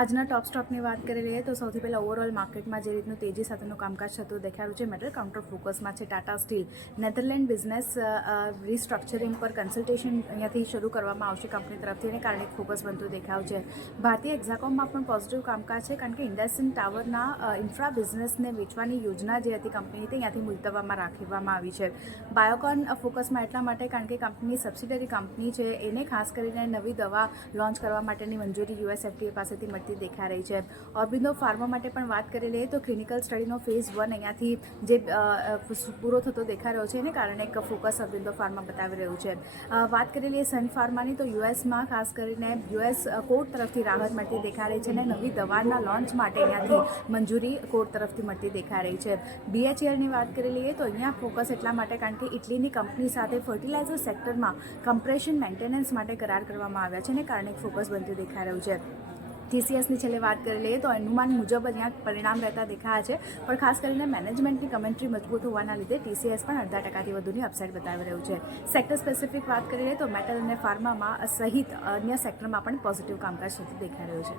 આજના ટોપ સ્ટોકની વાત કરી લઈએ તો સૌથી પહેલાં ઓવરઓલ માર્કેટમાં જે રીતનું તેજી સાથેનું કામકાજ થતું દેખાયું છે મેટલ કાઉન્ટર ફોકસમાં છે Tata steel Netherland business restructuring પર કન્સલ્ટેશન અહીંયાથી શરૂ કરવામાં આવશે કંપની તરફથી એને કારણે ફોકસ બનતું દેખાયું છે. ભારતીય એક્ઝાકોમમાં પણ પોઝિટિવ કામકાજ છે કારણ કે ઇન્ડસઇન્ડ ટાવરના ઇન્ફ્રા બિઝનેસને વેચવાની યોજના જે હતી કંપનીની તે અહીંયાથી મુલતવામાં રાખવામાં આવી છે. બાયોકોન ફોકસમાં એટલા માટે કારણ કે કંપની સબસિડરી કંપની છે એને ખાસ કરીને નવી દવા લોન્ચ કરવા માટેની મંજૂરી યુએસ FDA પાસેથી મળતી દેખાઈ રહી છે. ઓર્બિંદો ફાર્મા માટે પણ વાત કરી લઈએ તો ક્લિનિકલ સ્ટડીનો ફેઝ 1 અહીંયાથી જે પૂરો થતો દેખાઈ રહ્યો છે એને કારણે એક ફોકસ ઓર્બિંદો ફાર્મા બતાવી રહ્યું છે. વાત કરી લઈએ સન ફાર્માની તો યુએસમાં ખાસ કરીને યુએસ કોર્ટ તરફથી રાહત મળતી દેખાઈ રહી છે અને નવી દવાના લોન્ચ માટે અહીંયાથી મંજૂરી કોર્ટ તરફથી મળતી દેખાઈ રહી છે. BHELની વાત કરી લઈએ તો અહીંયા ફોકસ એટલા માટે કારણ કે ઇટલીની કંપની સાથે ફર્ટિલાઇઝર સેક્ટરમાં કમ્પ્રેશન મેન્ટેનન્સ માટે કરાર કરવામાં આવ્યા છે અને કારણે ફોકસ બનતું દેખાઈ રહ્યું છે. TCSની છેલ્લે વાત કરી લઈએ તો અનુમાન મુજબ અહીંયા પરિણામ રહેતા દેખાયા છે પણ ખાસ કરીને મેનેજમેન્ટની કમેન્ટ્રી મજબૂત હોવાના લીધે TCS પણ 0.5% વધુની અપસાઇડ બતાવી રહ્યું છે. સેક્ટર સ્પેસિફિક વાત કરીએ તો મેટલ અને ફાર્મામાં સહિત અન્ય સેક્ટરમાં પણ પોઝિટિવ કામકાજ થતું દેખાઈ રહ્યું છે.